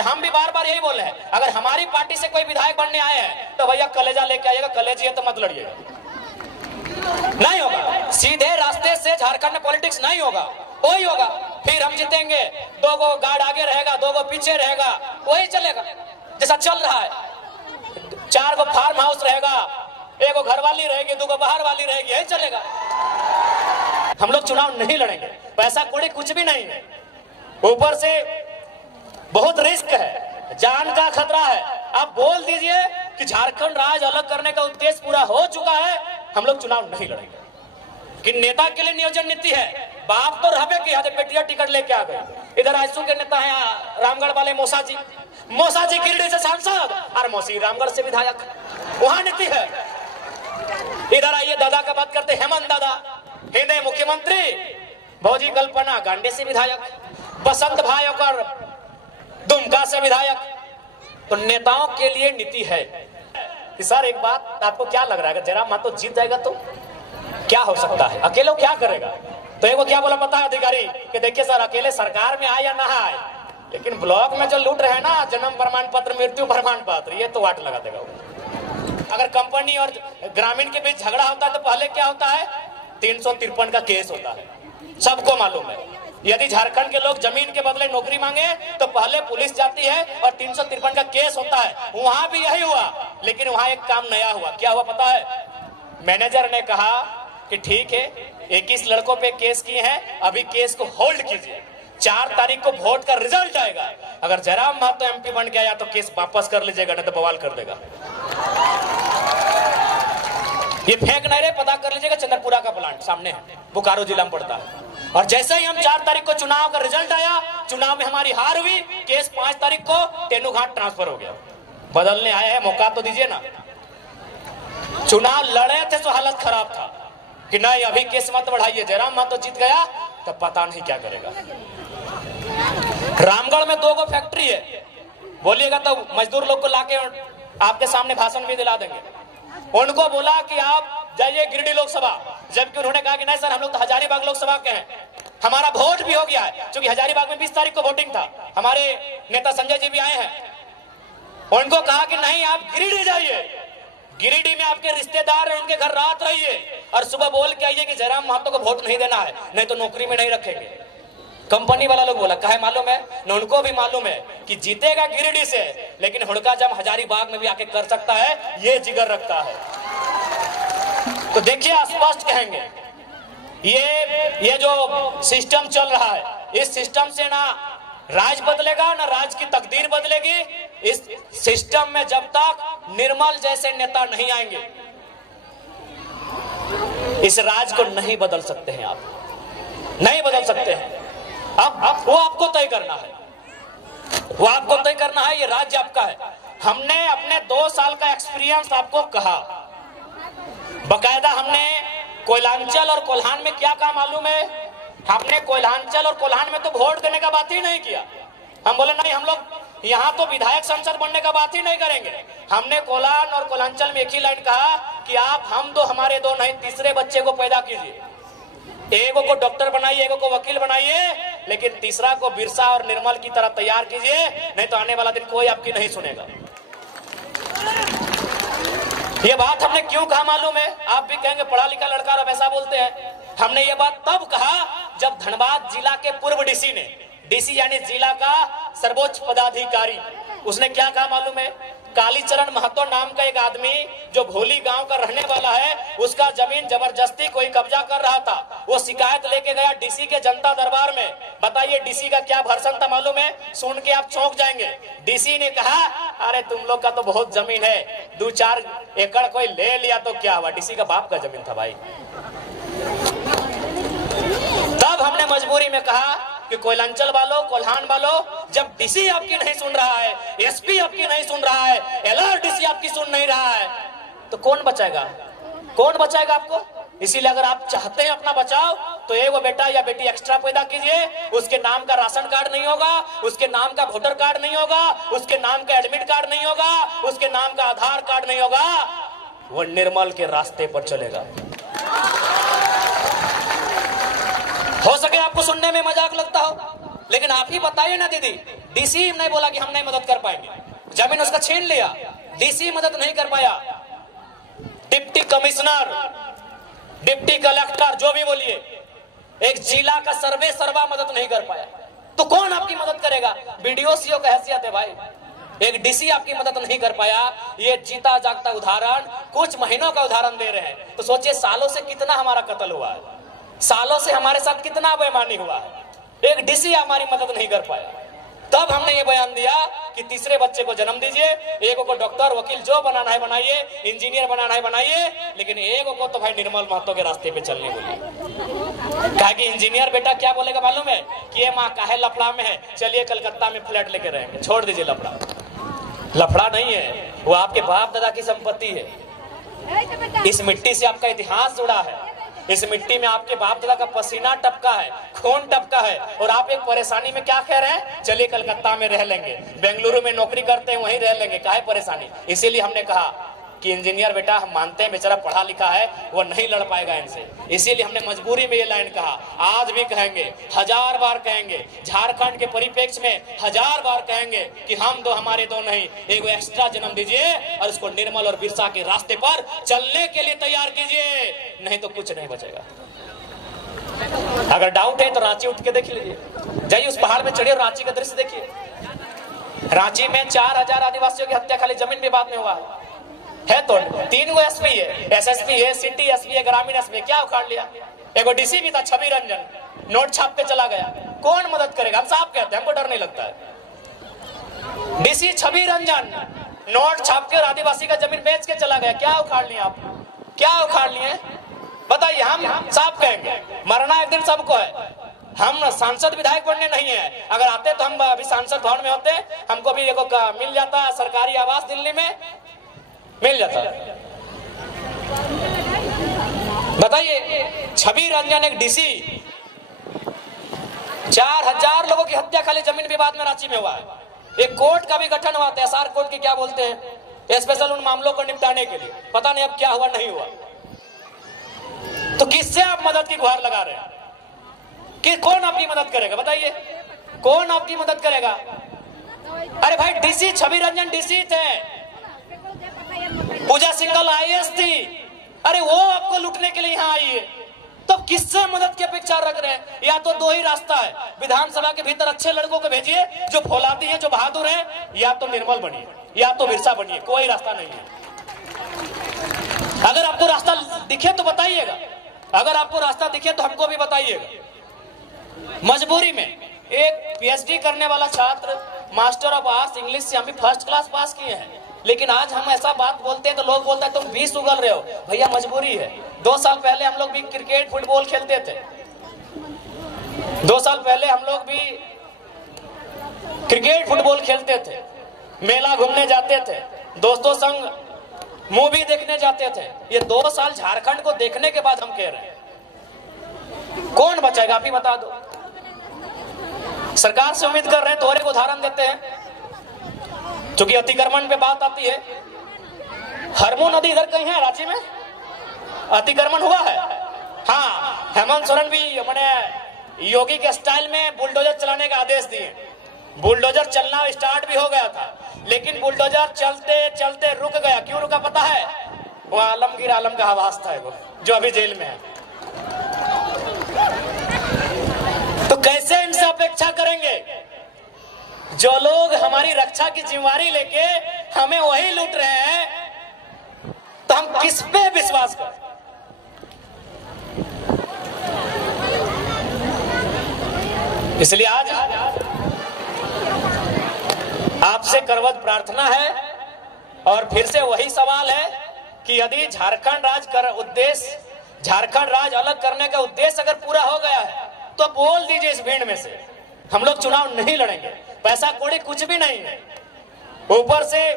और हम भी बार बार यही बोल रहे हैं, अगर हमारी पार्टी से कोई विधायक बनने आए हैं तो भैया कलेजा लेके आइएगा, कलेजी है तो मत लड़िएगा। नहीं होगा, सीधे रास्ते से झारखंड में पॉलिटिक्स नहीं होगा, वही होगा। फिर हम जीतेंगे, 2 गो गार्ड आगे रहेगा, 2 गो पीछे रहेगा, वही चलेगा जैसा चल रहा है। 4 गो फार्म हाउस रहेगा, 1 गो घर वाली रहेगी, 2 गो बाहर वाली रहेगी, यही चलेगा। हम लोग चुनाव नहीं लड़ेंगे, पैसा कौड़ी कुछ भी नहीं है, ऊपर से बहुत रिस्क है, जान का खतरा है। आप बोल दीजिए कि झारखंड राज्य अलग करने का उद्देश्य पूरा हो चुका है, हम लोग चुनाव नहीं लड़ेंगे। कि नेता के लिए नियोजन नीति है, बाप तो रहबे की बेटिया टिकट लेके आ गए। इधर आजसू के नेता है रामगढ़ वाले मौसा जी गिरिडीह से सांसद और मौसी रामगढ़ से विधायक, वहां नीति है। इधर आइए दादा का बात करते, हेमंत दादा हिंदे मुख्यमंत्री, भौजी कल्पना गांडे से विधायक, बसंत भाई और दुमका से विधायक। तो नेताओं के लिए नीति है कि सर एक बात आपको क्या लग रहा है, अगर जयराम महतो जीत जाएगा तो क्या हो सकता है, अकेले क्या करेगा? तो एक क्या बोला पता है अधिकारी कि देखिए सर अकेले सरकार में आए या ना आए, लेकिन ब्लॉक में जो लूट रहे हैं ना जन्म प्रमाण पत्र मृत्यु प्रमाण पत्र, ये तो वाट लगा देगा वो। अगर कंपनी और ग्रामीण के बीच झगड़ा होता है तो पहले क्या होता है, 353 का केस होता है, सबको मालूम है। यदि झारखंड के लोग जमीन के बदले नौकरी मांगे तो पहले पुलिस जाती है और 353 का केस होता है। वहां भी यही हुआ, लेकिन वहां एक काम नया हुआ। क्या हुआ पता है? मैनेजर ने कहा कि ठीक है 21 लड़कों पे केस किए हैं, अभी केस को होल्ड कीजिए, 4 तारीख को वोट का रिजल्ट आएगा, अगर जयराम महतो एमपी बन गया तो केस वापस कर लीजिएगा, नहीं तो बवाल कर देगा। ये फेंक नहीं रहे, पता कर लीजिएगा, चंद्रपुरा का प्लांट सामने है, बोकारो जिला में पड़ता है। और जैसे ही हम 4 तारीख को चुनाव का रिजल्ट आया, चुनाव में हमारी हार हुई, केस 5 तारीख को तेनुघाट ट्रांसफर हो गया। बदलने आए हैं, मौका तो दीजिए ना। चुनाव लड़े थे तो हालत खराब था कि नहीं अभी केस मत बढ़ाइए, जयराम महतो जीत गया तो पता नहीं क्या करेगा। रामगढ़ में 2 गो फैक्ट्री है, बोलिएगा तो मजदूर लोग को लाके आपके सामने भाषण भी दिला देंगे। उनको बोला कि आप जाइए गिरिडीह लोकसभा, जबकि उन्होंने कहा कि नहीं सर हम लोग तो हजारीबाग लोकसभा के हैं, हमारा वोट भी हो गया है, क्योंकि हजारीबाग में 20 तारीख को वोटिंग था। हमारे नेता संजय जी भी आए हैं, उनको कहा कि नहीं आप गिरिडीह जाइए, गिरिडीह में आपके रिश्तेदार हैं, उनके घर रात रहिए और सुबह बोल के आइए कि जयराम महतो को वोट नहीं देना है, नहीं तो नौकरी में नहीं रखेंगे। कंपनी वाला लोग बोला कहे मालूम है न, उनको भी मालूम है कि जीतेगा गिरिडीह से, लेकिन हुड़का जब हजारीबाग में भी आके कर सकता है, ये जिगर रखता है। तो देखिए स्पष्ट कहेंगे, ये जो सिस्टम चल रहा है, इस सिस्टम से ना राज बदलेगा ना राज की तकदीर बदलेगी। इस सिस्टम में जब तक निर्मल जैसे नेता नहीं आएंगे, इस राज को नहीं बदल सकते हैं, आप नहीं बदल सकते हैं। अब वो आपको तय करना है, वो आपको तय करना है, ये राज्य आपका है। हमने अपने 2 साल का एक्सपीरियंस आपको कहा, बकायदा हमने कोयलांचल और कोल्हान में क्या काम मालूम है, हमने कोयलांचल और कोल्हान में तो वोट देने का बात ही नहीं किया। हम बोले नहीं हम लोग यहाँ तो विधायक संसद बनने का बात ही नहीं करेंगे। हमने कोल्हान और कोल्हांचल में एक ही लाइन कहा कि आप हम 2 हमारे 2 नहीं, तीसरे बच्चे को पैदा कीजिए, एगो को डॉक्टर बनाइए, एगो को वकील बनाइए, लेकिन तीसरा को बिरसा और निर्मल की तरह तैयार कीजिए, नहीं तो आने वाला दिन कोई आपकी नहीं सुनेगा। ये बात हमने क्यों कहा मालूम है? आप भी कहेंगे पढ़ा लिखा लड़का और ऐसा बोलते हैं। हमने ये बात तब कहा जब धनबाद जिला के पूर्व डीसी ने, डीसी यानी जिला का सर्वोच्च पदाधिकारी, उसने क्या कहा मालूम है? कालीचरण महतो नाम का एक आदमी जो भोली गांव का रहने वाला है, उसका जमीन जबरदस्ती कोई कब्जा कर रहा था। वो शिकायत लेके गया डीसी के जनता दरबार में। बताइए डीसी का क्या भर्सन था मालूम है? सुन के आप चौंक जाएंगे। डीसी ने कहा अरे तुम लोग का तो बहुत जमीन है, 2-4 एकड़ कोई ले लिया तो क्या हुआ? डीसी का बाप का जमीन था भाई। तब हमने मजबूरी में कहा कि कोयलांचल वालों, कोल्हान वालों, जब डीसी आपकी नहीं सुन रहा है, एसपी आपकी नहीं सुन रहा है, एलआरडीसी आपकी सुन नहीं रहा है, तो कौन बचाएगा? कौन बचाएगा आपको? इसीलिए अगर आप चाहते हैं अपना बचाव, तो एक वो बेटा या बेटी एक्स्ट्रा पैदा कीजिए। उसके नाम का राशन कार्ड नहीं होगा, उसके नाम का वोटर कार्ड नहीं होगा, उसके नाम का एडमिट कार्ड नहीं होगा, उसके नाम का आधार कार्ड नहीं होगा, वो निर्मल के रास्ते पर चलेगा। हो सके आपको सुनने में मजाक लगता हो, लेकिन आप ही बताइए ना दीदी, डीसी नहीं बोला कि हम नहीं मदद कर पाएंगे, जमीन उसका छीन लिया, डीसी मदद नहीं कर पाया, डिप्टी कमिश्नर, डिप्टी कलेक्टर, जो भी बोलिए, एक जिला का सर्वे सर्वा मदद नहीं कर पाया, तो कौन आपकी मदद करेगा? बीडीओ सीओ का हैसियत है भाई, एक डीसी आपकी मदद नहीं कर पाया। ये जीता जागता उदाहरण, कुछ महीनों का उदाहरण दे रहे हैं, तो सोचिए सालों से कितना हमारा कत्ल हुआ है, सालों से हमारे साथ कितना बेईमानी हुआ है, एक डीसी हमारी मदद नहीं कर पाया। तब हमने ये बयान दिया कि तीसरे बच्चे को जन्म दीजिए, एक को डॉक्टर वकील जो बनाना है बनाइए, इंजीनियर बनाना है बनाइए, लेकिन एक को तो भाई निर्मल महतो के रास्ते पे चलने बोलिए। कहा कि इंजीनियर बेटा क्या बोलेगा मालूम है कि ये माँ काहे लफड़ा में है, चलिए कलकत्ता में फ्लैट लेके रहेंगे, छोड़ दीजिए लफड़ा। लफड़ा नहीं है, वो आपके बाप दादा की संपत्ति है, इस मिट्टी से आपका इतिहास जुड़ा है, इस मिट्टी में आपके बाप दादा का पसीना टपका है, खून टपका है, और आप एक परेशानी में क्या कह रहे हैं, चलिए कलकत्ता में रह लेंगे, बेंगलुरु में नौकरी करते हैं वहीं रह लेंगे, क्या है परेशानी। इसीलिए हमने कहा कि इंजीनियर बेटा हम मानते हैं बेचारा पढ़ा लिखा है, वो नहीं लड़ पाएगा इनसे, इसीलिए हमने मजबूरी में ये लाइन कहा, आज भी कहेंगे, 1000 बार कहेंगे, झारखंड के परिप्रेक्ष्य में 1000 बार कहेंगे कि हम दो हमारे दो नहीं, एक एक्स्ट्रा जन्म दीजिए और उसको निर्मल और बिरसा के रास्ते पर चलने के लिए तैयार कीजिए, नहीं तो कुछ नहीं बचेगा। अगर डाउट है तो रांची उठ के देख लीजिए, जाइए उस पहाड़ में चढ़िए और रांची का दृश्य देखिए। रांची में 4000 आदिवासियों की हत्या खाली जमीन विवाद में हुआ है तो 3 गो एसपी है, एसएसपी है, सिटी एसपी है, ग्रामीण एसपी, क्या उखाड़ लिया। एगो डीसी भी था छवि रंजन, नोट छाप के चला गया, कौन मदद करेगा? हम साफ कहते हैं, हमको डर नहीं लगता है। डीसी छवि रंजन नोट छाप के और आदिवासी का जमीन बेच के चला गया, क्या उखाड़ लिया आप, क्या उखाड़ लिए बताइए। हम साफ कहेंगे, मरना एक दिन सबको है, हम सांसद विधायक बनने नहीं है, अगर आते तो हम अभी सांसद भवन में होते, हमको भी एगो मिल जाता सरकारी आवास दिल्ली में मिल जाता। बताइए, छवि रंजन एक डीसी, 4000 लोगों की हत्या खाली जमीन विवाद में रांची में हुआ है। एक कोर्ट का भी गठन हुआ, एसआर कोर्ट की क्या बोलते हैं, स्पेशल उन मामलों को निपटाने के लिए, पता नहीं अब क्या हुआ नहीं हुआ। तो किससे आप मदद की गुहार लगा रहे हैं कि कौन आपकी मदद करेगा? बताइए कौन आपकी मदद करेगा? अरे भाई डीसी छवि रंजन डीसी थे, पूजा सिंघल आईएएस थी, अरे वो आपको लूटने के लिए यहाँ आई है, तो किससे मदद की अपेक्षा रख रहे हैं? या तो 2 ही रास्ता है, विधानसभा के भीतर अच्छे लड़कों को भेजिए जो फौलादी हैं, जो बहादुर हैं, या तो निर्मल बनिए या तो बिरसा बनिए, कोई रास्ता नहीं है। अगर आपको रास्ता दिखे तो बताइएगा, अगर आपको रास्ता दिखे तो हमको भी बताइएगा। मजबूरी में एक पीएचडी करने वाला छात्र मास्टर ऑफ आर्ट्स इंग्लिश से हम भी फर्स्ट क्लास पास किए हैं, लेकिन आज हम ऐसा बात बोलते हैं तो लोग बोलते हैं तुम 20 उगल रहे हो। भैया मजबूरी है, 2 साल पहले हम लोग भी क्रिकेट फुटबॉल खेलते थे, 2 साल पहले हम लोग भी क्रिकेट फुटबॉल खेलते थे, मेला घूमने जाते थे, दोस्तों संग मूवी देखने जाते थे। ये 2 साल झारखंड को देखने के बाद हम कह रहे हैं कौन बचाएगा? आप ही बता दो। सरकार से उम्मीद कर रहे हैं, थोड़े को उदाहरण देते हैं, क्योंकि अतिक्रमण पे बात आती है। हरमू नदी इधर कहीं है रांची में, अतिक्रमण हुआ है। हाँ, हेमंत सोरेन भी मैंने योगी के स्टाइल में बुलडोजर चलाने का आदेश दिए, बुलडोजर चलना स्टार्ट भी हो गया था, लेकिन बुलडोजर चलते चलते रुक गया। क्यों रुका पता है? वो आलमगीर आलम का आवाज था वो, जो अभी जेल में है। तो कैसे इनसे अपेक्षा करेंगे? जो लोग हमारी रक्षा की जिम्मेवारी लेके हमें वही लूट रहे हैं, तो हम किस पे विश्वास करें? इसलिए आज आपसे करवत प्रार्थना है, और फिर से वही सवाल है कि यदि झारखंड राज्य अलग करने का उद्देश्य अगर पूरा हो गया है तो बोल दीजिए इस भीड़ में से, हम लोग चुनाव नहीं लड़ेंगे, पैसा कौड़ी कुछ भी नहीं है, ऊपर से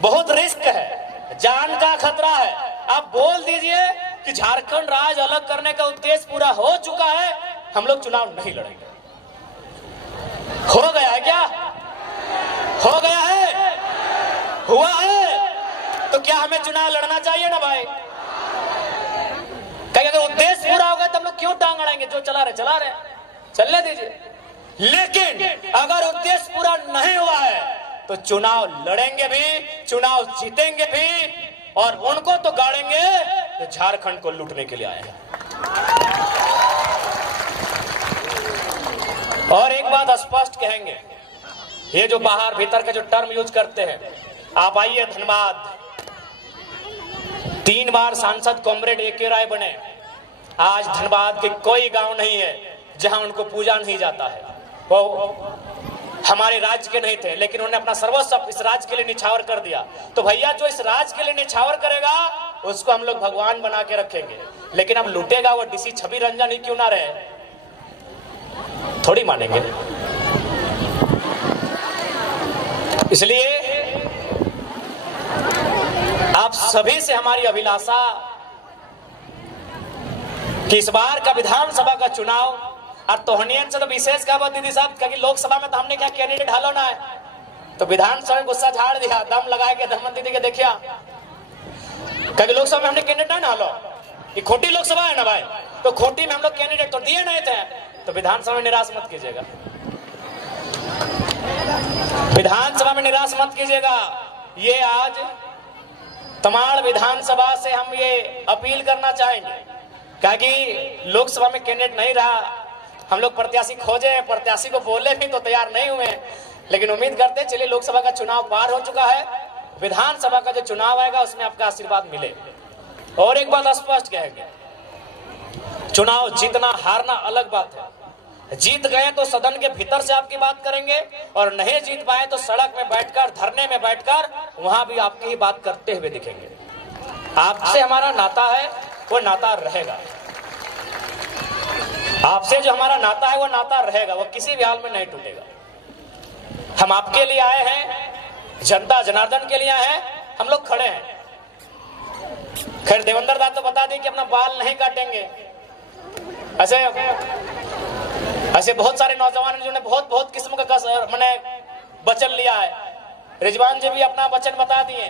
बहुत रिस्क है, जान का खतरा है। आप बोल दीजिए कि झारखंड राज्य अलग करने का उद्देश्य पूरा हो चुका है, हम लोग चुनाव नहीं लड़ेंगे। हो गया है क्या? हो गया है? हुआ है? तो क्या हमें चुनाव लड़ना चाहिए ना भाई? कहीं अगर उद्देश्य पूरा हो गया तो हम लोग क्यों टांग अड़ाएंगे? जो चला रहे चला रहे, चलने दीजिए। लेकिन अगर उद्देश्य पूरा नहीं हुआ है तो चुनाव लड़ेंगे भी, चुनाव जीतेंगे भी, और उनको तो गाड़ेंगे जो झारखंड को लूटने के लिए आए हैं। और एक बात स्पष्ट कहेंगे, ये जो बाहर भीतर का जो टर्म यूज करते हैं, आप आइए धनबाद, 3 बार सांसद कॉमरेड ए.के. राय बने। आज धनबाद के कोई गांव नहीं है जहां उनको पूजा नहीं जाता है। वो हमारे राज्य के नहीं थे, लेकिन उन्होंने अपना सर्वस्व इस राज्य के लिए निछावर कर दिया। तो भैया जो इस राज्य के लिए निछावर करेगा उसको हम लोग भगवान बना के रखेंगे, लेकिन अब लूटेगा वो डीसी छवि रंजन ही क्यों ना रहे, थोड़ी मानेंगे। इसलिए आप सभी से हमारी अभिलाषा कि इस बार का विधानसभा का चुनाव, और तोहनियन से तो विशेष का बात दीदी साहब, क्योंकि लोकसभा में तो हमने क्या कैंडिडेट हालो ना है, तो विधानसभा में गुस्सा झाड़ दिया, दम लगाए के धमन दीदी के देखिया, क्योंकि लोकसभा में हमने कैंडिडेट नहीं ना हालो, ये खोटी लोकसभा है ना भाई, तो खोटी में हम लोग कैंडिडेट तो दिए नहीं थे, तो विधानसभा में निराश मत कीजिएगा, विधानसभा में निराश मत कीजिएगा। ये आज तमाड़ विधानसभा से हम ये अपील करना चाहेंगे, क्योंकि लोकसभा में कैंडिडेट नहीं रहा, हम लोग प्रत्याशी खोजे, प्रत्याशी को बोले भी तो तैयार नहीं हुए, लेकिन उम्मीद करते चलिए लोकसभा का चुनाव पार हो चुका है, विधानसभा का जो चुनाव आएगा उसमें आपका आशीर्वाद मिले। और एक बात स्पष्ट कहेंगे, चुनाव जीतना हारना अलग बात है, जीत गए तो सदन के भीतर से आपकी बात करेंगे, और नहीं जीत पाए तो सड़क में बैठकर, धरने में बैठकर वहां भी आपकी ही बात करते हुए दिखेंगे। आपसे हमारा नाता है वो नाता रहेगा, आपसे जो हमारा नाता है वो नाता रहेगा, वो किसी भी हाल में नहीं टूटेगा। हम आपके लिए आए हैं, जनता जनार्दन के लिए आए हैं, हम लोग खड़े हैं। खैर देवेंद्र दा तो बता दी कि अपना बाल नहीं काटेंगे, ऐसे बहुत सारे नौजवान जिन्होंने बहुत किस्म का मैंने वचन लिया है, रिजवान जी भी अपना वचन बता दिए।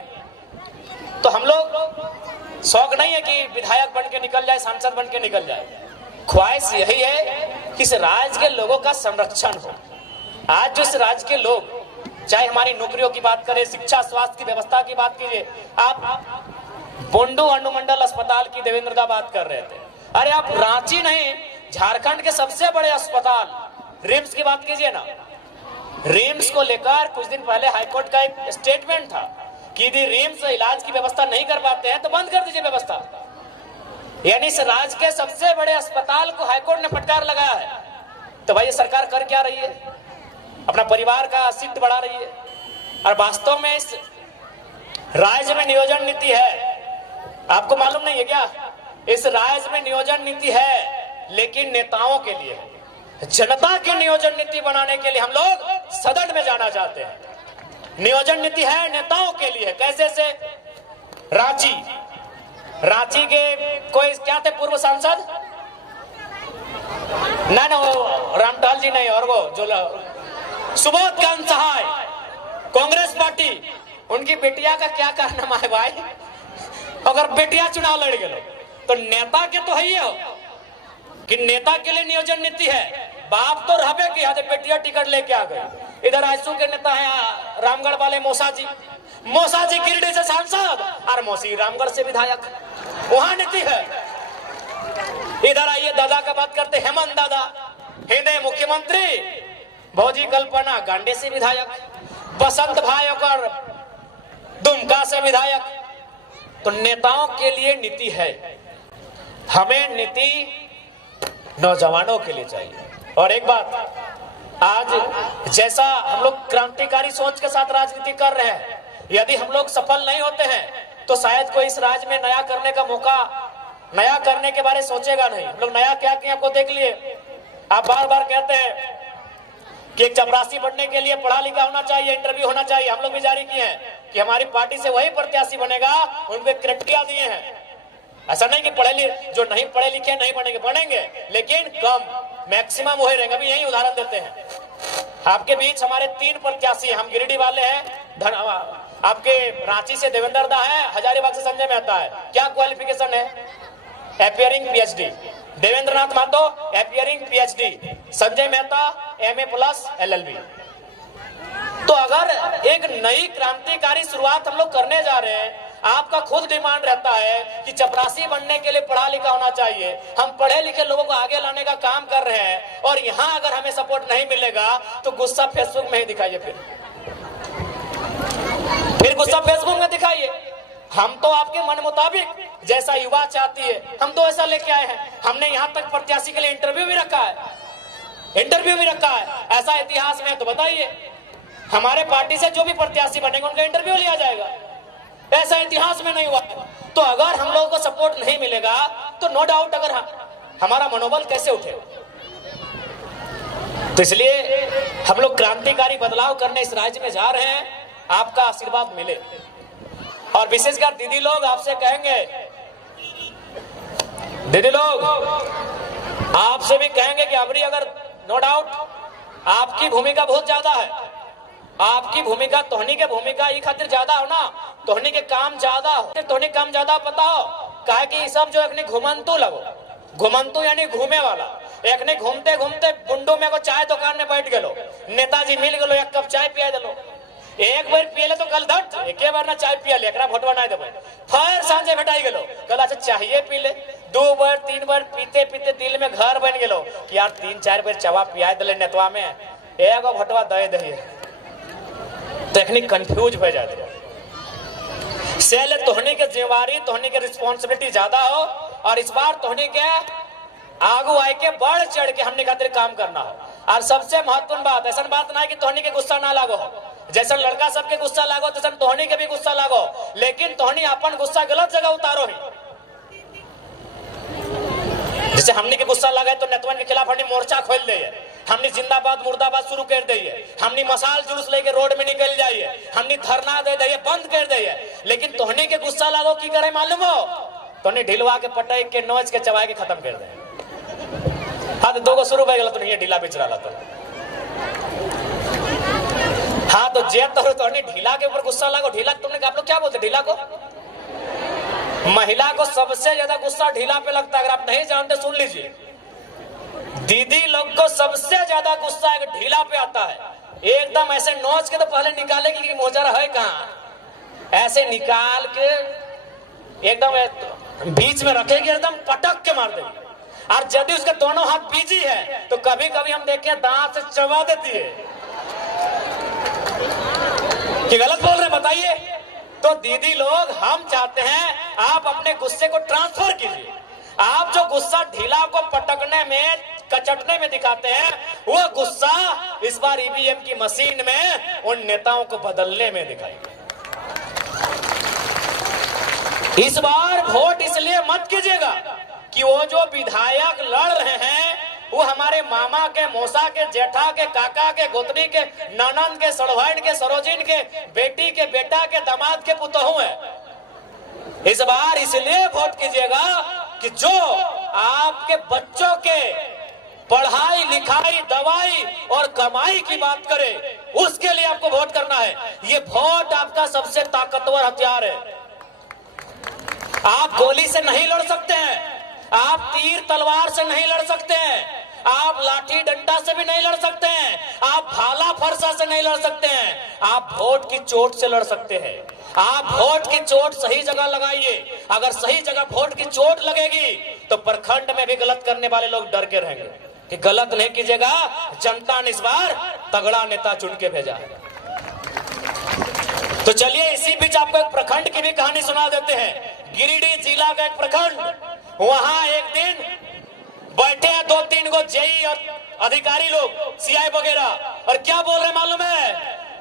तो हम लोग शौक नहीं है कि विधायक बन के निकल जाए, सांसद बन के निकल जाए, ख्वाहिश यही है कि इस राज्य के लोगों का संरक्षण हो। आज जो इस राज्य के लोग, चाहे हमारी नौकरियों की बात करें, शिक्षा स्वास्थ्य की व्यवस्था की बात कीजिए, आप बोंडू अनुमंडल अस्पताल की देवेंद्र दा बात कर रहे थे, अरे आप रांची नहीं, झारखंड के सबसे बड़े अस्पताल रिम्स की बात कीजिए ना। रिम्स को लेकर कुछ दिन पहले हाईकोर्ट का एक स्टेटमेंट था कि यदि रिम्स इलाज की व्यवस्था नहीं कर पाते हैं तो बंद कर दीजिए व्यवस्था। यानी इस राज्य के सबसे बड़े अस्पताल को हाईकोर्ट ने फटकार लगाया है। तो भाई ये सरकार कर क्या रही है? अपना परिवार का सीट बढ़ा रही है। और वास्तव में इस राज्य में नियोजन नीति है, आपको मालूम नहीं है क्या? इस राज्य में नियोजन नीति है लेकिन नेताओं के लिए, जनता की नियोजन नीति बनाने के लिए हम लोग सदन में जाना चाहते हैं। नियोजन नीति है नेताओं के लिए। कैसे से? रांची के कोई क्या थे पूर्व सांसद, ना वो रामटाल जी नहीं, और वो जो सुबोध कांत सहाय, कांग्रेस पार्टी, उनकी बेटिया का क्या कारनामा है भाई? अगर बेटिया चुनाव लड़ गए तो नेता के तो है ही हो कि नेता के लिए नियोजन नीति है। बाप तो रहबे कि यहाँ बेटिया टिकट लेके आ गए। इधर आयसू के नेता है रामगढ़ वाले मौसा जी गिरिडीह से सांसद और मौसी रामगढ़ से विधायक, वहां नीति है। इधर आइए दादा का बात करते, हेमंत दादा हृदय मुख्यमंत्री, भौजी कल्पना गांडे से विधायक, बसंत भाई और दुमका से विधायक। तो नेताओं के लिए नीति है, हमें नीति नौजवानों के लिए चाहिए। और एक बात, आज जैसा हम लोग क्रांतिकारी सोच के साथ राजनीति कर रहे हैं, यदि हम लोग सफल नहीं होते हैं तो शायद कोई इस राज्य में नया करने का मौका, नया करने के बारे में सोचेगा नहीं। हम लोग नया क्या किया आपको देख लिए। आप बार बार कहते हैं कि एक चपरासी बनने के लिए पढ़ा लिखा होना चाहिए, इंटरव्यू होना चाहिए। हम लोग भी जारी किए हैं कि हमारी पार्टी से वही प्रत्याशी बनेगा, उनके क्राइटेरिया दिए हैं। ऐसा नहीं कि जो नहीं पढ़े लिखे नहीं बनेंगे, लेकिन कम, मैक्सिमम वही रहेंगे। अभी यही उदाहरण देते हैं, आपके बीच हमारे 3 प्रत्याशी, हम गिरिडीह वाले हैं, आपके रांची से देवेंद्र दा है, हजारीबाग से संजय मेहता है। क्या क्वालिफिकेशन है? एपियरिंग PhD। देवेंद्र नाथ Mahato एपियरिंग PhD, Sanjay Mehta MA+ LLB। तो अगर एक नई क्रांतिकारी शुरुआत हम लोग करने जा रहे हैं, आपका खुद डिमांड रहता है कि चपरासी बनने के लिए पढ़ा लिखा होना चाहिए, हम पढ़े लिखे लोगों को आगे लाने का काम कर रहे हैं, और यहाँ अगर हमें सपोर्ट नहीं मिलेगा तो गुस्सा फेसबुक में ही दिखाइए, फिर गुस्सा फेसबुक में दिखाइए। हम तो आपके मन मुताबिक जैसा युवा चाहती है हम तो ऐसा लेके आए हैं। हमने यहाँ तक प्रत्याशी के लिए इंटरव्यू भी रखा है, ऐसा इतिहास में तो बताइए। हमारे पार्टी से जो भी प्रत्याशी बनेंगे उनका इंटरव्यू लिया जाएगा, ऐसा इतिहास में नहीं हुआ। तो अगर हम लोगों को सपोर्ट नहीं मिलेगा तो नो डाउट अगर हमारा मनोबल कैसे उठेगा। तो इसलिए हम लोग क्रांतिकारी बदलाव करने इस राज्य में जा रहे हैं, आपका आशीर्वाद मिले। और विशेषकर दीदी लोग आपसे कहेंगे, दीदी लोग आपसे भी कहेंगे कि अबरी अगर नो डाउट आपकी भूमिका बहुत ज्यादा है, आपकी भूमिका तोहनी के भूमिका ये खातिर ज्यादा हो ना, तोहनी के काम ज्यादा हो, तोहनी काम ज्यादा पता हो, काहे कि सब जो एक घुमंतु लगो, घुमंतु यानी घूमे वाला, एक घूमते घूमते बुंडू में को चाय दुकान में बैठ गलो, नेताजी मिल गलो, एक कप चाय पिया दिलो, एक बार पियले तो कल धट एक बार ना चाय पिया ले, एकरा भोटवा नहीं देबे, फिर सांझे भेटाई गेलो, कल अच्छा चाहिए पी ले, 2 बार 3 बार पीते पीते दिल में घर बन गेलो कि यार 3-4 बार चवा पिया दिले नेतवा में, एगो भोटवा दे दहिए, टेक्निक कंफ्यूज हो जाते हैं। सेल तोहनी के जिम्मेवारी, तोहनी के रिस्पॉन्सिबिलिटी ज्यादा हो, और इस बार तोहनी के आगू आए के बढ़ चढ़ के हमने खातिर काम करना हो। और सबसे महत्वपूर्ण बात, ऐसा बात ना है कि तोहनी के गुस्सा ना लागो हो, जैसा लड़का सबके गुस्सा लागो तैसा तोहनी के भी गुस्सा लागो, लेकिन तोहनी अपन गुस्सा गलत जगह उतारो ही। जैसे हमने के गुस्सा लगा तो नेतवन के खिलाफ हमने मोर्चा खोल दे, हमने जिंदाबाद मुर्दाबाद शुरू कर दिए, हमने मसाल जुलूस लेके रोड में निकल जाइए, हमने धरना दे दिए, बंद कर दिए, लेकिन तोहनी के गुस्सा लागो की करे मालूम हो, तोहनी ढिलवा के पटाई के नोच के चबाए के खत्म कर दे। हाँ तो 2 गो शुरू हो गया तो नहीं ढीला बेच रहा तो, हाँ तो जे तोहनी ढीला के ऊपर गुस्सा लागो, ढीला तुमने आप लोग क्या बोलते ढीला को, महिला को सबसे ज्यादा गुस्सा ढीला पे लगता है, अगर आप नहीं जानते सुन लीजिए, दीदी लोग को सबसे ज्यादा गुस्सा एक ढीला पे आता है, एकदम ऐसे नोच के तो पहले निकालेगी कि मोजरा है कहाँ, ऐसे निकाल के एकदम बीच में रखेगी, एकदम पटक के मार देगी, और यदि उसके दोनों हाथ बीजी है तो कभी कभी हम देखे दांत से चबा देती है। कि गलत बोल रहे बताइए? तो दीदी लोग हम चाहते हैं आप अपने गुस्से को ट्रांसफर कीजिए, आप जो गुस्सा ढीला को पटकने में कचटने में दिखाते हैं, वो गुस्सा इस बार ईवीएम की मशीन में उन नेताओं को बदलने में दिखाएंगे। इस बार वोट इसलिए मत कीजिएगा कि वो जो विधायक लड़ रहे हैं वो हमारे मामा के, मौसा के, जेठा के, काका के, गोतनी के, ननंद के, सड़वाइन के, सरोजिन के, बेटी के, बेटा के, दामाद के पुतोहू है। इस बार इसलिए वोट कीजिएगा कि जो आपके बच्चों के पढ़ाई लिखाई, दवाई और कमाई की बात करे, उसके लिए आपको वोट करना है। ये वोट आपका सबसे ताकतवर हथियार है। आप गोली से नहीं लड़ सकते हैं, आप तीर तलवार से नहीं लड़ सकते हैं, आप लाठी डंडा से भी नहीं लड़ सकते हैं, आप भाला फरसा से नहीं लड़ सकते हैं, आप वोट की चोट से लड़ सकते हैं। आप वोट की चोट सही जगह लगाइए, अगर सही जगह वोट की चोट लगेगी तो प्रखंड में भी गलत करने वाले लोग डर के रहेंगे कि गलत नहीं कीजिएगा, जनता ने इस बार तगड़ा नेता चुन के भेजा है। तो चलिए इसी बीच आपको एक प्रखंड की भी कहानी सुना देते हैं। गिरिडीह जिला का एक प्रखंड, वहां एक दिन बैठे हैं 2-3 गो जेई और अधिकारी लोग, सीआई वगैरह, और क्या बोल रहे मालूम है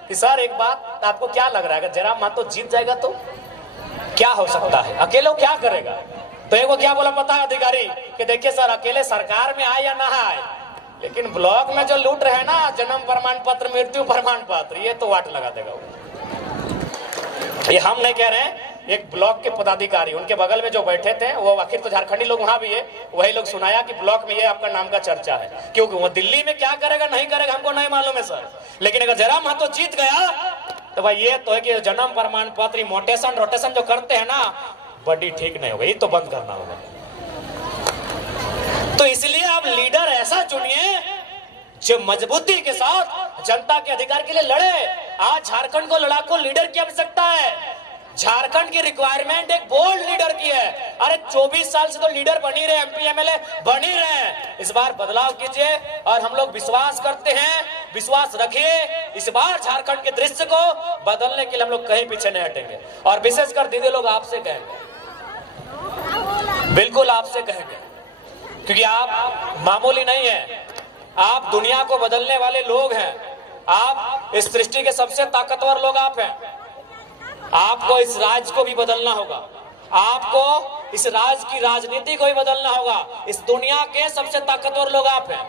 कि सर एक बात आपको क्या लग रहा है, अगर जयराम महतो जीत जाएगा तो क्या हो सकता है, अकेले क्या करेगा? तो एक वो क्या बोला पता है अधिकारी कि देखिए सर अकेले सरकार में आए या ना आए, लेकिन ब्लॉक में जो लूट रहे हैं ना, जन्म प्रमाण पत्र, मृत्यु प्रमाण पत्र, ये तो वाट लगा देगा। ये हम नहीं कह रहे हैं, एक ब्लॉक के पदाधिकारी उनके बगल में जो बैठे थे, वो आखिर तो झारखंडी लोग वहां भी है, वही लोग सुनाया कि ब्लॉक में ये आपका नाम का चर्चा है, क्योंकि वो दिल्ली में क्या करेगा नहीं करेगा हमको नहीं मालूम है सर, लेकिन अगर जयराम महतो जीत गया तो भाई ये तो है कि जन्म प्रमाण पत्र मोटेशन रोटेशन जो करते हैं ना, बड़ी ठीक नहीं होगा, ये तो बंद करना होगा। तो इसलिए आप लीडर ऐसा चुनिए जो मजबूती के साथ जनता के अधिकार के लिए लड़े। आज झारखंड को लड़ाकू लीडर की आवश्यकता है। झारखंड की रिक्वायरमेंट एक बोल्ड लीडर की है। अरे 24 साल से तो लीडर बनी रहे, एमपी एमएलए बनी रहे। इस बार बदलाव कीजिए और हम लोग विश्वास करते हैं, विश्वास रखिए। इस बार झारखंड के दृश्य को बदलने के लिए हम लोग कहीं पीछे नहीं हटेंगे। और विशेषकर दीदी लोग आपसे कहेंगे, बिल्कुल आपसे कहेंगे, क्योंकि आप मामूली नहीं है। आप दुनिया को बदलने वाले लोग हैं। आप इस सृष्टि के सबसे ताकतवर लोग आप हैं। आपको इस राज्य को भी बदलना होगा। आपको इस राज्य की राजनीति को भी बदलना होगा। इस दुनिया के सबसे ताकतवर लोग आप हैं।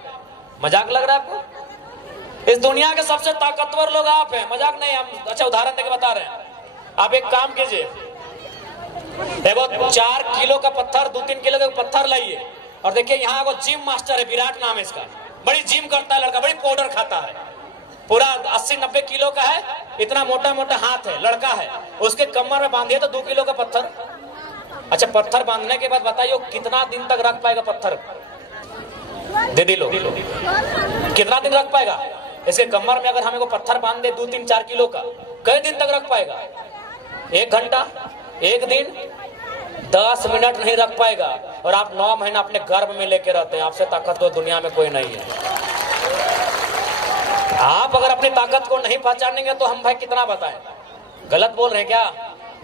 मजाक लग रहा है आपको? इस दुनिया के सबसे ताकतवर लोग आप हैं, मजाक नहीं। हम अच्छा उदाहरण देके बता रहे हैं। आप एक काम कीजिए, देखो 4 किलो का पत्थर, 2-3 किलो का पत्थर लाइए और देखिए यहाँ को जिम मास्टर है, विराट नाम है इसका, बड़ी जिम करता है लड़का, बड़ी पाउडर खाता है, पूरा 80-90 किलो का है, इतना मोटा मोटा हाथ है, लड़का है। उसके कमर में बांधिए तो 2 किलो का पत्थर। अच्छा, पत्थर बांधने के बाद बताइए कितना दिन तक रख पाएगा पत्थर? दीदी लोग कितना दिन रख पाएगा? इसके कमर में अगर हमें को पत्थर बांध दे 2-3-4 किलो का, कई दिन तक रख पाएगा? 1 घंटा, 1 दिन, 10 मिनट नहीं रख पाएगा। और आप 9 महीना अपने गर्भ में लेके रहते हैं। आपसे ताकत तो दुनिया में कोई नहीं है। आप अगर अपनी ताकत को नहीं पहचानेंगे तो हम भाई कितना बताएं? गलत बोल रहे हैं क्या?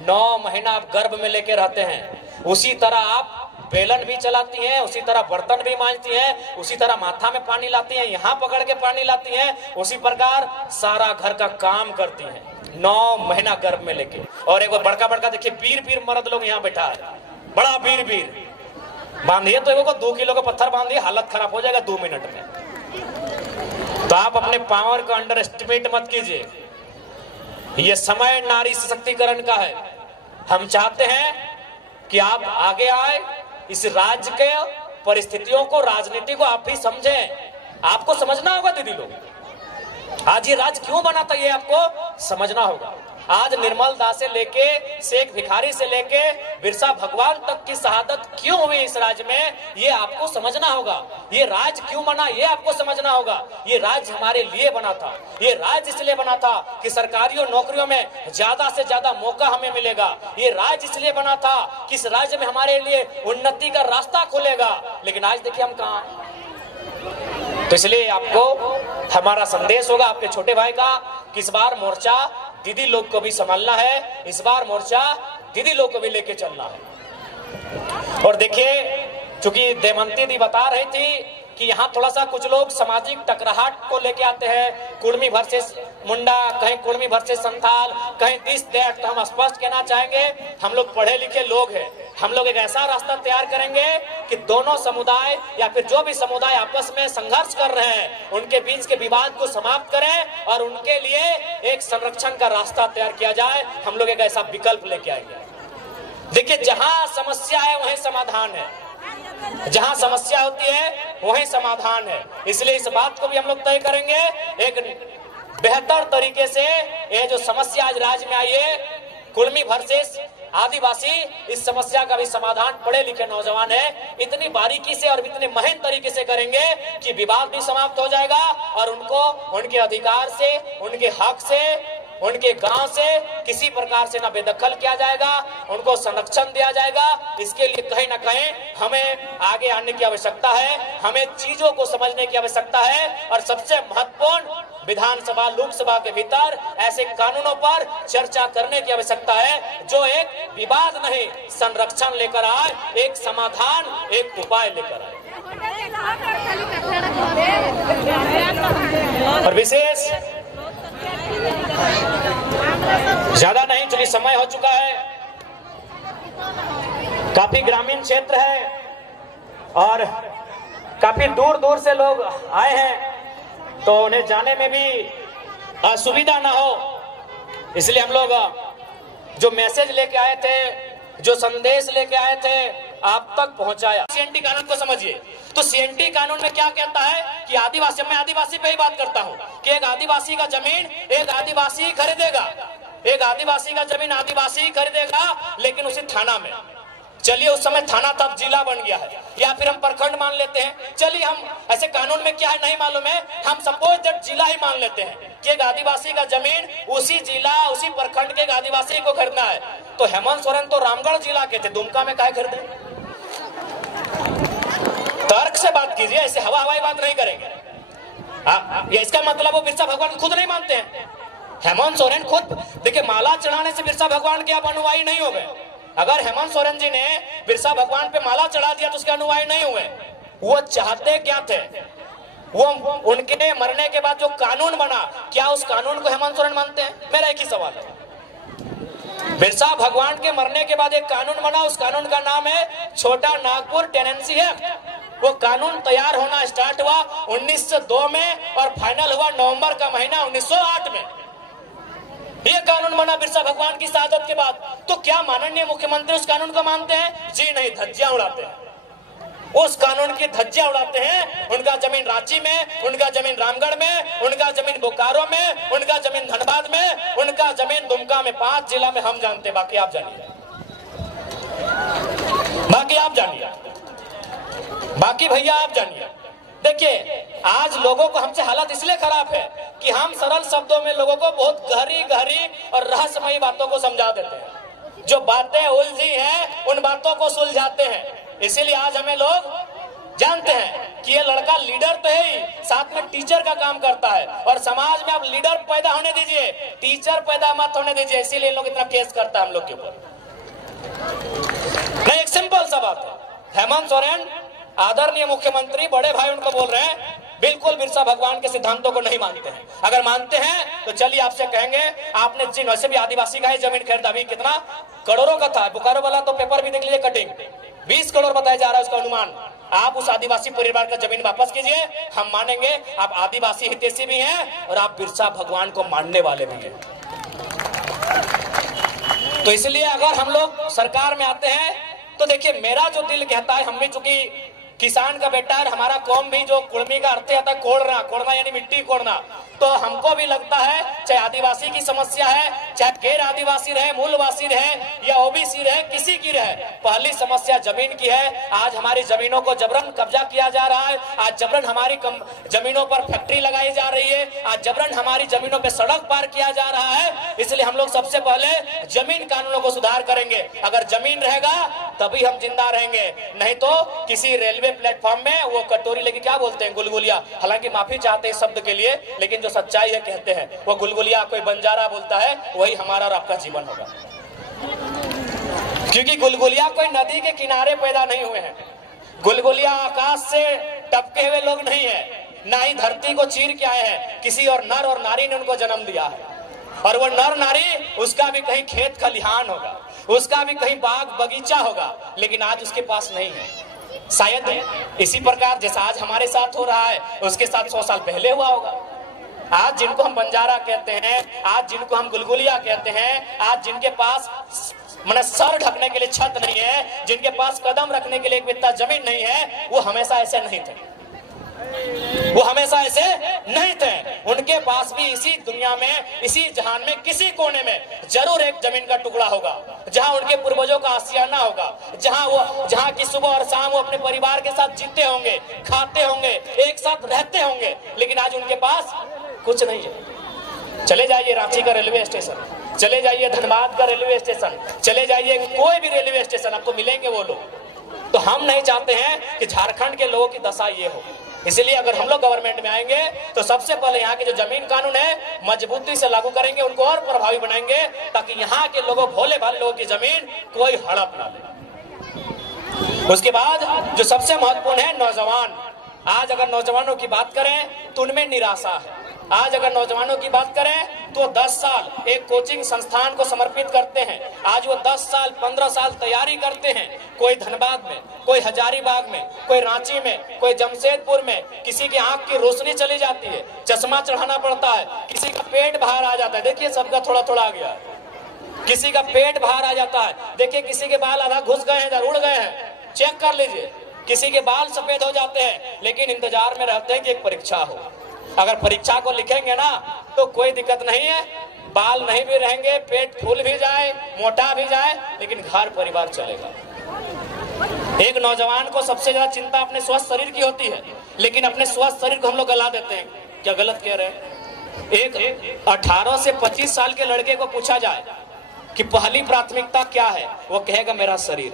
9 महीना आप गर्भ में लेके रहते हैं। उसी तरह आप बेलन भी चलाती हैं, उसी तरह बर्तन भी मांजती हैं, उसी तरह माथा में पानी लाती हैं, यहाँ पकड़ के पानी लाती हैं, उसी प्रकार सारा घर का काम करती हैं 9 महीना गर्भ में लेके। और एक बड़का बड़का देखिए वीर मर्द लोग यहाँ बैठा है, बड़ा वीर। बांधिए तो एगो को 2 किलो का पत्थर बांधिए, हालत खराब हो जाएगा 2 मिनट में। तो आप अपने पावर का अंडर एस्टिमेट मत कीजिए। यह समय नारी सशक्तिकरण का है। हम चाहते हैं कि आप आगे आए, इस राज्य के परिस्थितियों को, राजनीति को आप भी समझें। आपको समझना होगा दीदी लोग, आज ये राज्य क्यों बना था ये आपको समझना होगा। आज निर्मल दास से लेके शेख भिखारी से लेके बिरसा भगवान तक की शहादत क्यों हुई इस राज्य में, ये आपको समझना होगा। ये राज्य क्यों बना ये आपको समझना होगा। ये राज्य हमारे लिए बना था। ये राज्य इसलिए बना था कि सरकारी नौकरियों में ज्यादा से ज्यादा मौका हमें मिलेगा। ये राज्य इसलिए बना था कि इस राज्य में हमारे लिए उन्नति का रास्ता खुलेगा। लेकिन आज देखिए हम कहाँ। तो इसलिए आपको हमारा संदेश होगा आपके छोटे भाई का कि इस बार मोर्चा दीदी लोग को भी संभालना है। इस बार मोर्चा दीदी लोग को भी लेके चलना है। और देखिए, चूंकि देवंती दी बता रही थी कि यहाँ थोड़ा सा कुछ लोग सामाजिक टकराहट को लेके आते हैं, कुर्मी वर्सेस मुंडा, कहीं कुर्मी वर्सेस संथाल, कहीं दिस दैट। तो हम स्पष्ट कहना चाहेंगे, हम लोग पढ़े लिखे लोग हैं। हम लोग एक ऐसा रास्ता तैयार करेंगे कि दोनों समुदाय या फिर जो भी समुदाय आपस में संघर्ष कर रहे हैं, उनके बीच के विवाद को समाप्त करें और उनके लिए एक संरक्षण का रास्ता तैयार किया जाए। हम लोग एक ऐसा विकल्प लेके आएंगे। देखिए, जहां समस्या है वहीं समाधान है, जहां समस्या होती है वहीं समाधान है। इसलिए इस बात को भी हम लोग तय करेंगे एक बेहतर तरीके से। ये जो समस्या आज राज्य में आई है, कुर्मी वर्सेस आदिवासी, इस समस्या का भी समाधान पढ़े लिखे नौजवान है इतनी बारीकी से और इतने महीन तरीके से करेंगे कि विवाद भी समाप्त हो जाएगा और उनको उनके अधिकार से, उनके हक से, उनके गांव से किसी प्रकार से ना बेदखल किया जाएगा, उनको संरक्षण दिया जाएगा। इसके लिए कहीं ना कहीं हमें आगे आने की आवश्यकता है, हमें चीजों को समझने की आवश्यकता है। और सबसे महत्वपूर्ण, विधानसभा लोकसभा के भीतर ऐसे कानूनों पर चर्चा करने की आवश्यकता है जो एक विवाद नहीं, संरक्षण लेकर आए, एक समाधान, एक उपाय लेकर आए। और विशेष ज्यादा नहीं, चलिए समय हो चुका है। काफी ग्रामीण क्षेत्र है और काफी दूर दूर से लोग आए हैं, तो उन्हें जाने में भी असुविधा ना हो, इसलिए हम लोग जो मैसेज लेके आए थे, जो संदेश लेके आए थे, आप तक पहुंचाया। सीएनटी कानून को समझिए। तो सीएनटी कानून में क्या कहता है कि आदिवासी, मैं आदिवासी पे ही बात करता हूं, कि एक आदिवासी का जमीन एक आदिवासी खरीदेगा, एक आदिवासी का जमीन आदिवासी खरीदेगा, लेकिन उसी थाना में। चलिए उस समय थाना था, जिला बन गया है, या फिर हम प्रखंड मान लेते हैं। चलिए हम ऐसे कानून में क्या है नहीं मालूम है, हम सपोज दैट जिला ही मान लेते हैं कि एक आदिवासी का जमीन उसी जिला उसी प्रखंड के आदिवासी को खरीदना है। तो हेमंत सोरेन तो रामगढ़ जिला के थे, दुमका में काहे खरीदे? तर्क से बात कीजिए, ऐसे हवा हवाई बात नहीं करेंगे। ये इसका मतलब वो बिरसा भगवान खुद नहीं मानते हैं। हेमंत सोरेन खुद देखिए, माला चढ़ाने से बिरसा भगवान के आप अनुयायी नहीं हो गए। अगर हेमंत सोरेन जी ने बिरसा भगवान पे माला चढ़ा दिया तो उसके अनुयायी नहीं हुए। वो चाहते क्या थे? वो उनके मरने के बाद जो कानून बना, क्या उस कानून को हेमंत सोरेन मानते हैं? मेरा एक ही सवाल है। बिरसा भगवान के मरने के बाद एक कानून बना, उस कानून का नाम है छोटा नागपुर टेनेंसी एक्ट। वो कानून तैयार होना स्टार्ट हुआ 1902 में और फाइनल हुआ नवंबर का महीना 1908 में। ये कानून बना बिरसा भगवान की शहादत के बाद। तो क्या माननीय मुख्यमंत्री उस कानून को मानते हैं? जी नहीं, धज्जियां उड़ाते हैं। उस कानून की धज्जियां उड़ाते हैं। उनका जमीन रांची में, उनका जमीन रामगढ़ में, उनका जमीन बोकारो में, उनका जमीन धनबाद में, उनका जमीन दुमका में, 5 जिला में हम जानते, बाकी आप जानिए, बाकी आप जानिए, बाकी भैया आप जानिए। देखिए, आज लोगों को हमसे हालत इसलिए खराब है कि हम सरल शब्दों में लोगों को बहुत गहरी गहरी और रहस्यमयी बातों को समझा देते हैं। जो बातें उलझी हैं उन बातों को सुलझाते हैं। इसीलिए आज हमें लोग जानते हैं कि ये लड़का लीडर तो है ही, साथ में टीचर का काम करता है। और समाज में आप लीडर पैदा होने दीजिए, टीचर पैदा मत होने दीजिए। इसीलिए लोग इतना केस करता है हम लोग के ऊपर। नहीं, एक सिंपल सा बात है। हेमंत सोरेन आदरणीय मुख्यमंत्री, बड़े भाई उनको बोल रहे हैं, बिल्कुल बिरसा भगवान के सिद्धांतों को नहीं मानते हैं। अगर मानते हैं तो चलिए आपसे कहेंगे, आपने जिन वैसे भी आदिवासी का ही जमीन खरीदा, अभी कितना करोड़ों का था। बोकारो वाला तो पेपर भी देख लीजिए, कटिंग 20 करोड़ बताया जा रहा है उसका अनुमान। आप उस आदिवासी परिवार का जमीन वापस कीजिए, हम मानेंगे आप आदिवासी हितैषी भी हैं और आप बिरसा भगवान को मानने वाले भी हैं। तो इसलिए अगर हम लोग सरकार में आते हैं तो देखिए, मेरा जो दिल कहता है, हम भी चूंकि किसान का बेटा है, हमारा कौम भी जो कुर्मी का अर्थ आता है कोड़ना, कोड़ना यानी मिट्टी कोड़ना, तो हमको भी लगता है चाहे आदिवासी की समस्या है, चाहे गैर आदिवासी रहे, मूलवासी रहे या ओबीसी रहे, किसी की रहे, पहली समस्या जमीन की है। आज हमारी जमीनों को जबरन कब्जा किया जा रहा है। आज जबरन हमारी जमीनों पर फैक्ट्री लगाई जा रही है। आज जबरन हमारी जमीनों पर सड़क पार किया जा रहा है। इसलिए हम लोग सबसे पहले जमीन कानूनों को सुधार करेंगे। अगर जमीन रहेगा तभी हम जिंदा रहेंगे, नहीं तो किसी रेलवे प्लेटफॉर्म में वो कटोरी लेके क्या बोलते हैं, गुलगुलिया। हालांकि माफी चाहते हैं शब्द के लिए, लेकिन जो सच्चाई है कहते हैं वो गुलगुलिया कोई बंजारा बोलता है, वही हमारा और आपका जीवन होगा। क्योंकि गुलगुलिया कोई नदी के किनारे पैदा नहीं हुए हैं। गुलगुलिया आकाश से टपके हुए लोग नहीं है, ना ही धरती को चीर के आए हैं। किसी और नर और नारी ने उनको जन्म दिया है, और वो नर नारी, उसका भी कहीं खेत खलिहान होगा, उसका भी कहीं बाग बगीचा होगा, लेकिन आज उसके पास नहीं है। शायद इसी प्रकार जैसा आज हमारे साथ हो रहा है, उसके साथ 100 साल पहले हुआ होगा। आज जिनको हम बंजारा कहते हैं, आज जिनको हम गुलगुलिया कहते हैं, आज जिनके पास माने सर ढकने के लिए छत नहीं है, जिनके पास कदम रखने के लिए एक बित्ता जमीन नहीं है, वो हमेशा ऐसे नहीं थे। वो हमेशा ऐसे नहीं थे। उनके पास भी इसी दुनिया में, इसी जहान में, किसी कोने में जरूर एक जमीन का टुकड़ा होगा जहां उनके पूर्वजों का आशियाना होगा, जहां की सुबह और शाम वो अपने परिवार के साथ जीते होंगे, खाते होंगे, एक साथ रहते होंगे। लेकिन आज उनके पास कुछ नहीं है। चले जाइए रांची का रेलवे स्टेशन, चले जाइए धनबाद का रेलवे स्टेशन, चले जाइए कोई भी रेलवे स्टेशन, आपको मिलेंगे वो लोग। तो हम नहीं चाहते हैं कि झारखंड के लोगों की दशा ये हो। इसलिए अगर हम लोग गवर्नमेंट में आएंगे तो सबसे पहले यहाँ के जो जमीन कानून है मजबूती से लागू करेंगे, उनको और प्रभावी बनाएंगे, ताकि यहाँ के लोगों, भोले भाले लोगों की जमीन कोई हड़प ना ले। उसके बाद जो सबसे महत्वपूर्ण है, नौजवान। आज अगर नौजवानों की बात करें तो उनमें निराशा है। आज अगर नौजवानों की बात करें तो 10 साल एक कोचिंग संस्थान को समर्पित करते हैं। आज वो 10 साल 15 साल तैयारी करते हैं। कोई धनबाद में, कोई हजारीबाग में, कोई रांची में, कोई जमशेदपुर में। किसी की आंख की रोशनी चली जाती है, चश्मा चढ़ाना पड़ता है, किसी का पेट बाहर आ जाता है। देखिए सबका थोड़ा थोड़ा आ गया है, किसी का पेट बाहर आ जाता है। देखिए किसी के बाल आधा घुस गए हैं, उड़ गए हैं, चेक कर लीजिए। किसी के बाल सफेद हो जाते हैं, लेकिन इंतजार में रहते हैं कि एक परीक्षा हो। अगर परीक्षा को लिखेंगे ना तो कोई दिक्कत नहीं है, बाल नहीं भी रहेंगे, पेट फूल भी जाए, मोटा भी जाए, लेकिन घर परिवार चलेगा। एक नौजवान को सबसे ज्यादा चिंता अपने स्वस्थ शरीर की होती है, लेकिन अपने स्वस्थ शरीर को हम लोग गला देते हैं। क्या गलत कह रहे हैं? एक 18 से 25 साल के लड़के को पूछा जाए कि पहली प्राथमिकता क्या है, वो कहेगा मेरा शरीर।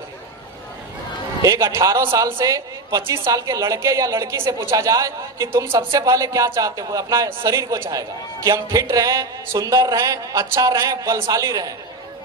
एक 18 साल से 25 साल के लड़के या लड़की से पूछा जाए कि तुम सबसे पहले क्या चाहते हो, अपना शरीर को चाहेगा कि हम फिट रहें, सुंदर रहें, अच्छा रहें, बलशाली रहें।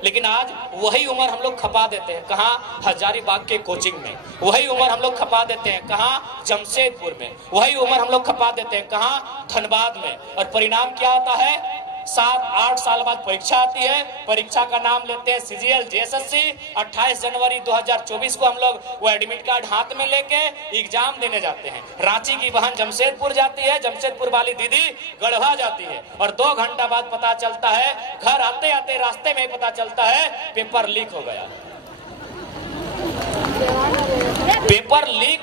लेकिन आज वही उम्र हम लोग खपा देते हैं कहाँ? हजारीबाग के कोचिंग में। वही उम्र हम लोग खपा देते हैं कहाँ? जमशेदपुर में। वही उम्र हम लोग खपा देते हैं कहाँ? धनबाद में। और परिणाम क्या होता है? 7-8 साल बाद परीक्षा आती है। परीक्षा का नाम लेते हैं सीजीएल जेएसएससी। 28 जनवरी 2024 को हम लोग वो एडमिट कार्ड हाथ में लेके एग्जाम देने जाते हैं। रांची की बहन जमशेदपुर जाती है, जमशेदपुर वाली दीदी गढ़वा जाती है, और 2 घंटा बाद पता चलता है, घर आते आते रास्ते में ही पता चलता है पेपर लीक हो गया। पेपर लीक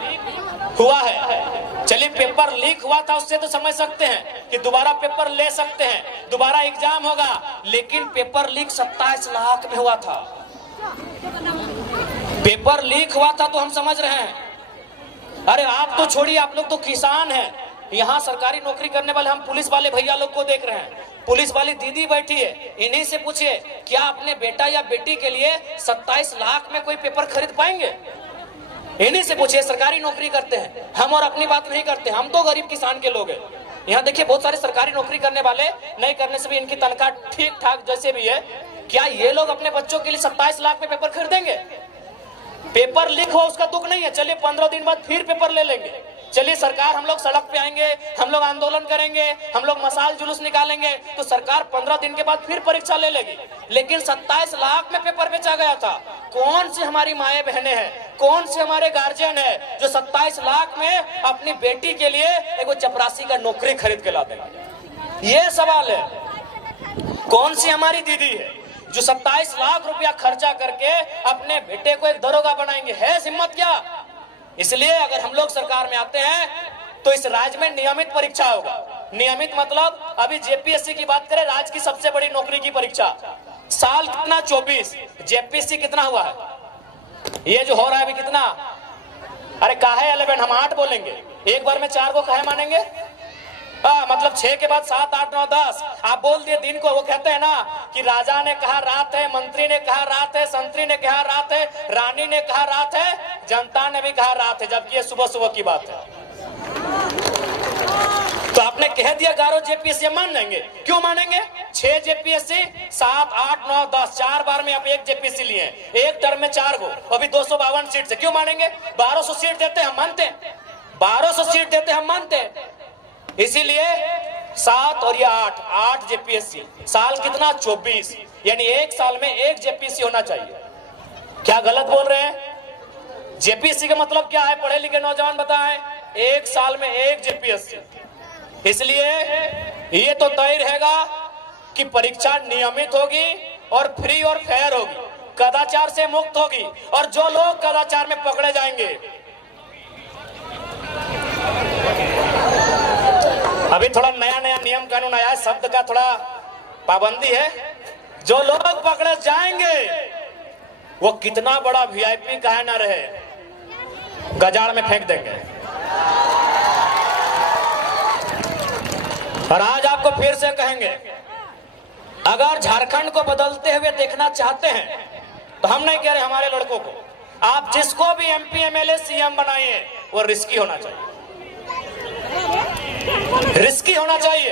हुआ है। चलिए, पेपर लीक हुआ था उससे तो समझ सकते हैं कि दोबारा पेपर ले सकते हैं, दोबारा एग्जाम होगा। लेकिन पेपर लीक 27 लाख में हुआ था। पेपर लीक हुआ था तो हम समझ रहे हैं। अरे आप तो छोड़िए, आप लोग तो किसान हैं। यहाँ सरकारी नौकरी करने वाले हम पुलिस वाले भैया लोग को देख रहे हैं। पुलिस वाली दीदी बैठी है, इन्हीं से पूछिए क्या अपने बेटा या बेटी के लिए 27 लाख में कोई पेपर खरीद पाएंगे? इन्हीं से पूछिए, सरकारी नौकरी करते हैं हम, और अपनी बात नहीं करते। हम तो गरीब किसान के लोग हैं। यहाँ देखिए, बहुत सारे सरकारी नौकरी करने वाले नहीं करने से भी इनकी तनख्वाह ठीक ठाक जैसे भी है। क्या ये लोग अपने बच्चों के लिए 27 लाख में पेपर खरीदेंगे? पेपर लीक हो उसका दुख नहीं है, चलिए 15 दिन बाद फिर पेपर ले लेंगे। चलिए, सरकार, हम लोग सड़क पे आएंगे, हम लोग आंदोलन करेंगे, हम लोग मसाल जुलूस निकालेंगे, तो सरकार 15 दिन के बाद फिर परीक्षा ले लेगी। लेकिन 27 लाख में पेपर बेचा गया था। कौन सी हमारी माएं बहनें हैं, कौन से हमारे गार्जियन है जो 27 लाख में अपनी बेटी के लिए एक चपरासी का नौकरी खरीद के ला देंगे? ये सवाल है। कौन सी हमारी दीदी है जो 27 लाख रुपया खर्चा करके अपने बेटे को एक दरोगा बनाएंगे? है हिम्मत क्या? इसलिए अगर हम लोग सरकार में आते हैं तो इस राज्य में नियमित परीक्षा होगा। नियमित मतलब अभी जेपीएससी की बात करें, राज्य की सबसे बड़ी नौकरी की परीक्षा, साल कितना? 24। जेपीएससी कितना हुआ है? ये जो हो रहा है अभी कितना? अरे काहे 11, हम 8 बोलेंगे, एक बार में 4 को काहे मानेंगे? मतलब 6 के बाद 7, 8, 9, 10 आप बोल दिए दिन को। वो कहते हैं ना कि राजा ने कहा रात है, मंत्री ने कहा रात है, संतरी ने कहा रात है, रानी ने कहा रात है, जनता ने भी कहा रात है, जबकि ये सुबह सुबह की बात है। तो आपने कह दिया 11 जेपीएससी, मान जाएंगे? क्यों मानेंगे? 6 जेपीएससी, 7, 8, 9, 10, 4 बार में आप 1 जेपीएससी लिए, एक टर्म में 4 को, अभी 252 सीट से क्यों मानेंगे? 1200 सीट देते हम मानते, 1200 सीट देते हम मानते। इसीलिए 7 और ये 8 जेपीएससी, साल कितना? 24, यानी एक साल में 1 जेपीएससी होना चाहिए। क्या गलत बोल रहे हैं? जेपीएससी का मतलब क्या है? पढ़े लिखे नौजवान बताएं। एक साल में 1 जेपीएससी। इसलिए ये तो तय रहेगा कि परीक्षा नियमित होगी और फ्री और फेयर होगी, कदाचार से मुक्त होगी। और जो लोग कदाचार में पकड़े जाएंगे, अभी थोड़ा नया नया नियम कानून आया है, शब्द का थोड़ा पाबंदी है। जो लोग पकड़े जाएंगे वो कितना बड़ा वीआईपी काहे ना रहे, गजाड़ में फेंक देंगे। और आज आपको फिर से कहेंगे, अगर झारखंड को बदलते हुए देखना चाहते हैं तो हम नहीं कह रहे हमारे लड़कों को, आप जिसको भी एमपी एमएलए सीएम बनाइए, वो रिस्की होना चाहिए, रिस्की होना चाहिए।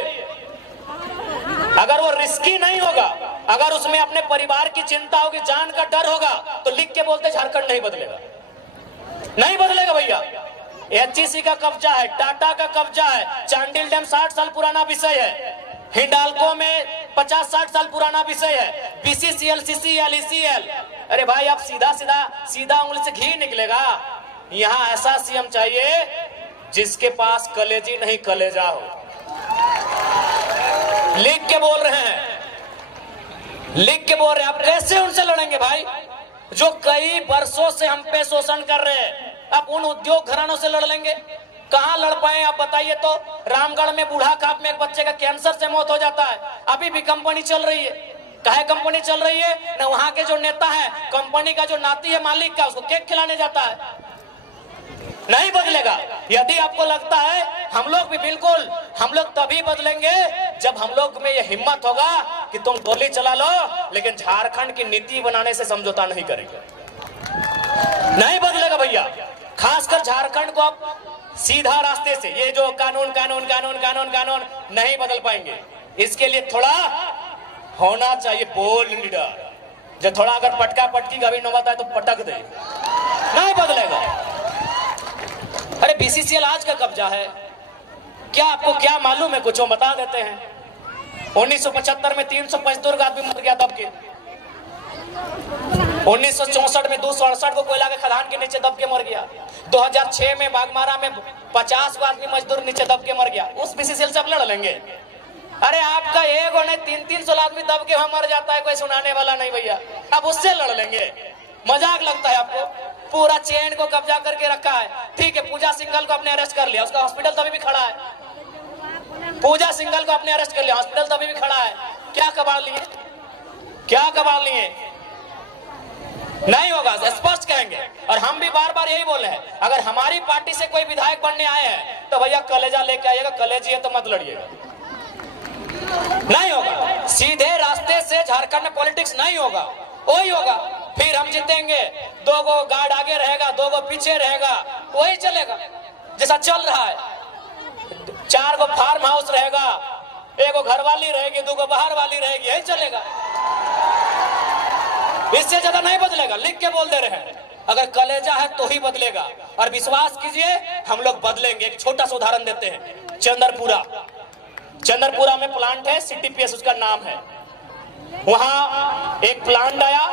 अगर वो रिस्की नहीं होगा, अगर उसमें अपने परिवार की चिंता होगी, जान का डर होगा, तो लिख के बोलते झारखंड नहीं बदलेगा, नहीं बदलेगा भैया। एचईसी का कब्जा है, टाटा का कब्जा है, चांडिल डैम 60 साल पुराना विषय है, हिंडाल्को में 50-60 साल पुराना विषय है, बीसीसीएल, सीसीएल, ईसीएल। अरे भाई, आप सीधा उंगली से घी निकलेगा। यहाँ ऐसा सीएम चाहिए जिसके पास कलेजी नहीं कलेजा हो। लिख के बोल रहे हैं, लिख के बोल रहे हैं। आप कैसे उनसे लड़ेंगे भाई जो कई वर्षों से हम पे शोषण कर रहे हैं? आप उन उद्योग घरानों से लड़ लेंगे? कहां लड़ पाए आप बताइए तो। रामगढ़ में बूढ़ा खाप में एक बच्चे का कैंसर से मौत हो जाता है, अभी भी कंपनी चल रही है। काहे कंपनी चल रही है ना, वहां के जो नेता है, कंपनी का जो नाती है मालिक का, उसको केक खिलाने जाता है। नहीं बदलेगा। यदि आपको लगता है हम लोग भी बिल्कुल, हम लोग तभी बदलेंगे जब हम लोग में ये हिम्मत होगा कि तुम गोली चला लो, लेकिन झारखंड की नीति बनाने से समझौता नहीं करेंगे। नहीं बदलेगा भैया। खासकर झारखंड को आप सीधा रास्ते से, ये जो कानून कानून कानून कानून कानून नहीं बदल पाएंगे। इसके लिए थोड़ा होना चाहिए बोल्ड लीडर, जो थोड़ा अगर पटका पटकी का भी नौबत आए तो पटक दे। नहीं बदलेगा। अरे बीसीसीएल आज का कब्जा है, क्या आपको क्या मालूम है? कुछ बता देते हैं। 1975 में 375 आदमी मर गया दब के। 1964 में 268 को कोयला के खदान के नीचे दब के मर गया। 2006 में बागमारा में 50 आदमी मजदूर नीचे दब के मर गया। उस बीसीसीएल से अब लड़ लेंगे? अरे आपका एक और नहीं 300 आदमी दब के वहां मर जाता है, कोई सुनाने वाला नहीं भैया। अब उससे लड़ लेंगे? मजाक लगता है आपको? पूरा चेन को कब्जा करके रखा है। ठीक है, पूजा सिंघल को आपने अरेस्ट कर लिया, उसका हॉस्पिटल तभी भी खड़ा है। पूजा सिंघल को आपने अरेस्ट कर लिया, हॉस्पिटल तभी भी खड़ा है। क्या कबाड़ लिए? क्या कबाड़ लिए? नहीं होगा, स्पष्ट कहेंगे। और हम भी बार बार यही बोले हैं, अगर हमारी पार्टी से कोई विधायक बनने आए हैं तो भैया कलेजा लेके आइएगा। कलेजी है तो मत लड़िएगा। नहीं होगा। सीधे रास्ते से झारखंड में पॉलिटिक्स नहीं होगा। वही होगा, फिर हम जीतेंगे। 2 गो गार्ड आगे रहेगा, 2 गो पीछे रहेगा, वही चलेगा जैसा चल रहा है। 4 गो फार्म हाउस रहेगा, 1 गो घर वाली रहेगी, 2 गो बाहर वाली रहेगी, यही चलेगा। इससे ज्यादा नहीं बदलेगा। लिख के बोल दे रहे हैं, अगर कलेजा है तो ही बदलेगा। और विश्वास कीजिए, हम लोग बदलेंगे। एक छोटा सा उदाहरण देते हैं। चंद्रपुरा में प्लांट है, CTPS उसका नाम है। वहां एक प्लांट आया।